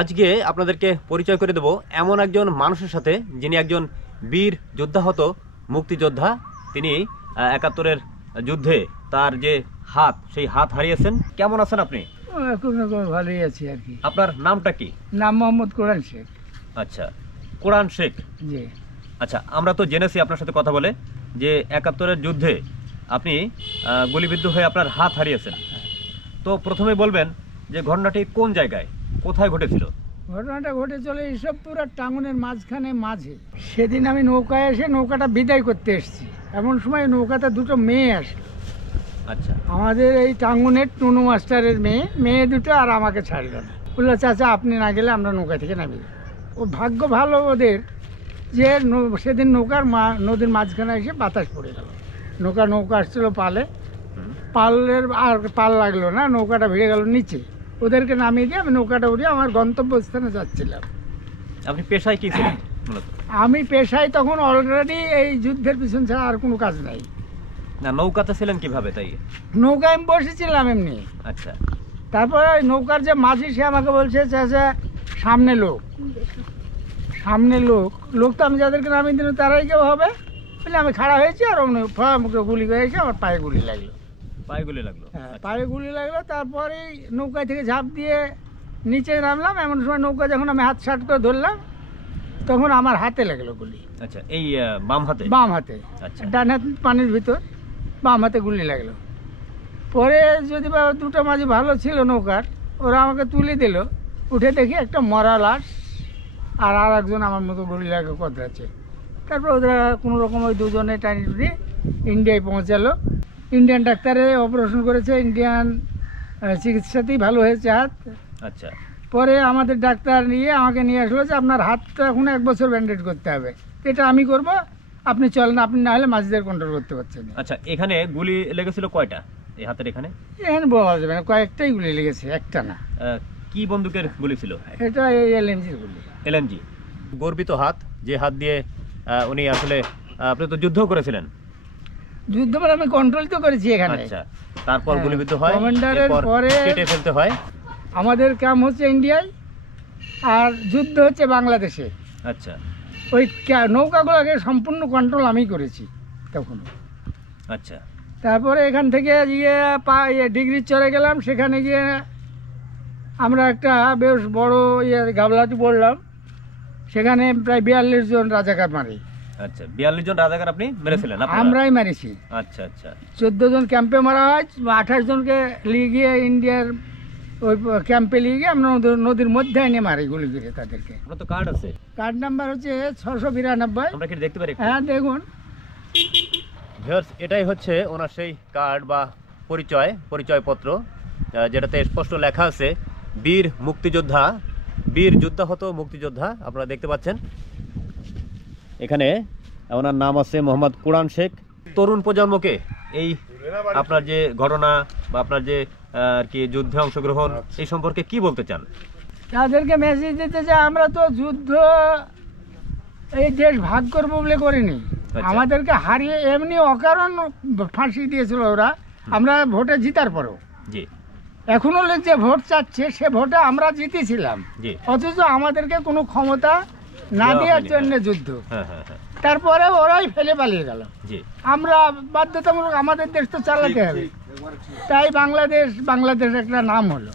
আজকে আপনাদেরকে পরিচয় করে দেব এমন একজন মানুষের সাথে যিনি একজন বীর যোদ্ধাহত মুক্তিযোদ্ধা। তিনি ৭১-এর যুদ্ধে তার যে হাত, সেই হাত হারিয়েছেন। কেমন আছেন আপনি? ভালোই আছি আর কি। আপনার নামটা কি? নাম মোহাম্মদ কোরআন শেখ। আচ্ছা, কোরআন শেখ। জি। আচ্ছা, আমরা তো জেনেছি আপনার সাথে কথা বলে যে ৭১-এর যুদ্ধে আপনি গুলিবিদ্ধ হয়ে আপনার হাত হারিয়েছেন। তো প্রথমে বলবেন যে ঘটনাটি কোন জায়গায়, কোথায় ঘটেছিল? ঘটনাটা ঘটেছিল এইসব পুরো টাঙ্গনের মাঝে। সেদিন আমি নৌকায় এসে নৌকাটা বিদায় করতে এসেছি, এমন সময় নৌকাতে দুটো মেয়ে আসলো। আচ্ছা। আমাদের এই টাঙ্গনের টুনু মাস্টারের মেয়ে দুটো, আর আমাকে ছাড়ল না। বললো, চাচা আপনি না গেলে আমরা নৌকা থেকে নামি। ও ভাগ্য ভালো ওদের যে সেদিন নদীর মাঝখানে এসে বাতাস পড়ে গেল। নৌকা আসছিল পালের আর পাল লাগলো না, নৌকাটা ভিড়ে গেল নিচে। ওদেরকে নামিয়ে দিয়ে আমি নৌকাটা উঠে আমার গন্তব্যস্থানে যাচ্ছিলাম। আপনি পেশায় কি ছিলেন? আমি পেশায় তখন অলরেডি এই যুদ্ধের পিছন ছাড়া আর কোনো কাজ নাই। না, নৌকাতে ছিলেন কিভাবে? তাই নৌকায় আমি বসেছিলাম এমনি। আচ্ছা। তারপরে নৌকার যে মাঝি, সে আমাকে বলছে, চাচা সামনে লোক তো আমি যাদেরকে নামিয়ে দিলাম তারাই কেউ হবে বলে আমি খাড়া হয়েছি। আর মুখে গুলি করে এসে আমার পায়ে গুলি লাগলো। হ্যাঁ, পায়ে গুলি লাগলো। তারপরে নৌকায় থেকে ঝাঁপ দিয়ে নিচে নামলাম। এমন সময় নৌকা যখন আমি হাত শাট করে ধরলাম, তখন আমার হাতে লাগলো গুলি। আচ্ছা, এই বাম হাতে। আচ্ছা। ডান হাত পানির ভিতর, বাম হাতে গুলি লাগলো। পরে যদি বা দুটো মাঝি ভালো ছিল নৌকার, ওরা আমাকে তুলে দিল। উঠে দেখি একটা মরা লাশ, আর একজন আমার মতো গুলি লাগে কদরাচ্ছে। তারপর ওদের কোনো রকম ওই দুজনে টানি টুটি ইন্ডিয়ায় পৌঁছালো। ইন্ডিয়ান ডাক্তারে অপারেশন করেছে, ইন্ডিয়ান চিকিৎসাতেই ভালো হয়েছে হাত। আচ্ছা। পরে আমাদের ডাক্তার আমাকে নিয়ে আসলো যে আপনার হাতটা এখন 1 বছর ব্যান্ডেজ করতে হবে। এটা আমি করব, আপনি চলেন, আপনি না হলে মাঝিদের কন্ট্রোল করতে পারছেন। আচ্ছা, এখানে গুলি লেগেছিল কয়টা? এই হাতের এখানে বলা যাবে না, কয়েকটাই গুলি লেগেছে, একটা না। কি বন্দুকের গুলি ছিল? এটা এলএমজির গুলি। এলএমজি। গর্বিত হাত, যে হাত দিয়ে উনি আসলে, আপনি তো যুদ্ধ করেছিলেন। যুদ্ধ মানে আমি কন্ট্রোল তো করেছি এখানে। আচ্ছা। তারপর গুলিবিদ্ধ হয়, কমান্ডারের পরে কেটে ফেলতে হয়। আমাদের ক্যাম্প হচ্ছে ইন্ডিয়ায়, আর যুদ্ধ হচ্ছে বাংলাদেশে। আচ্ছা। ওই নৌকাগুলোকে সম্পূর্ণ কন্ট্রোল আমি করেছি তখন। আচ্ছা। তারপরে এখান থেকে গিয়ে ডিগ্রি চলে গেলাম। সেখানে গিয়ে আমরা একটা বেশ বড় গাবলাটি পড়লাম। সেখানে প্রায় 42 জন রাজাকার মারি। আচ্ছা, 42 জন রাজাকার আপনি মেরেছিলেন? আমরাই মারিছি। আচ্ছা আচ্ছা। 14 জন ক্যাম্পে মারা হয়, 28 জনকে নিয়ে গিয়ে ইন্ডিয়ার ওই ক্যাম্পে নিয়ে গিয়ে আমরা নদীর মধ্যে এনে মারি গুলি করে তাদেরকে। আপনার তো কার্ড আছে? কার্ড নাম্বার হচ্ছে 692। আমরা কি দেখতে পারি? হ্যাঁ, দেখুন। ভিউয়ার্স, এটাই হচ্ছে ওনার সেই কার্ড বা পরিচয়পত্র, যেটাতে স্পষ্ট লেখা আছে বীর মুক্তিযোদ্ধা, বীর যোদ্ধাহত মুক্তিযোদ্ধা। আপনারা দেখতে পাচ্ছেন এখানে ওনার নাম আছে মোহাম্মদ কোরআন শেখ। তরুণ প্রজন্মকে এই আপনার যে ঘটনা বা আপনার যে আর কি যুদ্ধে অংশগ্রহণ, এই সম্পর্কে কি বলতে চান? তাদেরকে মেসেজ দিতে চাই, আমরা তো যুদ্ধ এই দেশ ভাগ করবো বলে করিনি। আমাদেরকে হারিয়ে এমনি অকারণ ফাঁসি দিয়েছিল ওরা, আমরা ভোটে জিতার পরেও। জি। এখনো যে ভোট চাচ্ছে, সে ভোটে আমরা জিতেছিলাম, অথচ আমাদেরকে কোনো ক্ষমতা না দেওয়ার জন্য যুদ্ধ। তারপরে ওরাই ফেলে পালিয়ে গেল। আমরা বাধ্যতামূলক আমাদের দেশ তো চালাতে হবে, তাই বাংলাদেশ একটা নাম হলো।